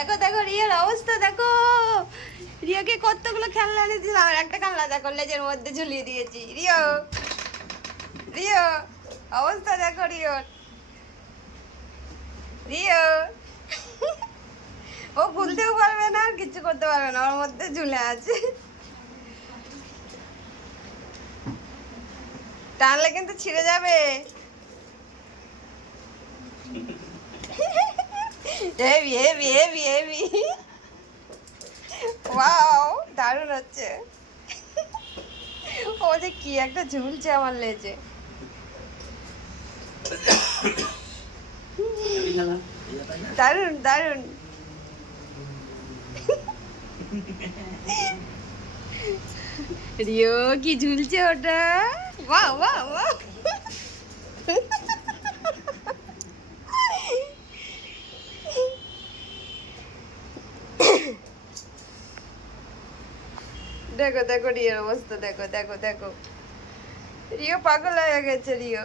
দেখো দেখো রিয়ার অবস্থা দেখো। রিয়াকে কতগুলো খেলনা এনে দিলাম, আর একটা খেলনা দেখো লেজের মধ্যে ঝুলিয়ে দিয়েছি। রিও রিও অবস্থা দেখো রিওর। রিও ও খুলতেও পারবে না, আর কিছু করতে পারবে না, ওর মধ্যে ঝুলে আছে। টানলে কিন্তু ছিঁড়ে যাবে। Heavy heavy heavy heavy. Wow দারুণ হচ্ছে। ও যে কি একটা ঝুলছে আমার লেজে। দারুণ দারুণ। রিও কি ঝুলছে ওটা। বাহ বাহ বাহ। দেখো দেখো রিওর অবস্থা দেখো দেখো দেখো। রিও পাগল হয়ে গেছে রিও।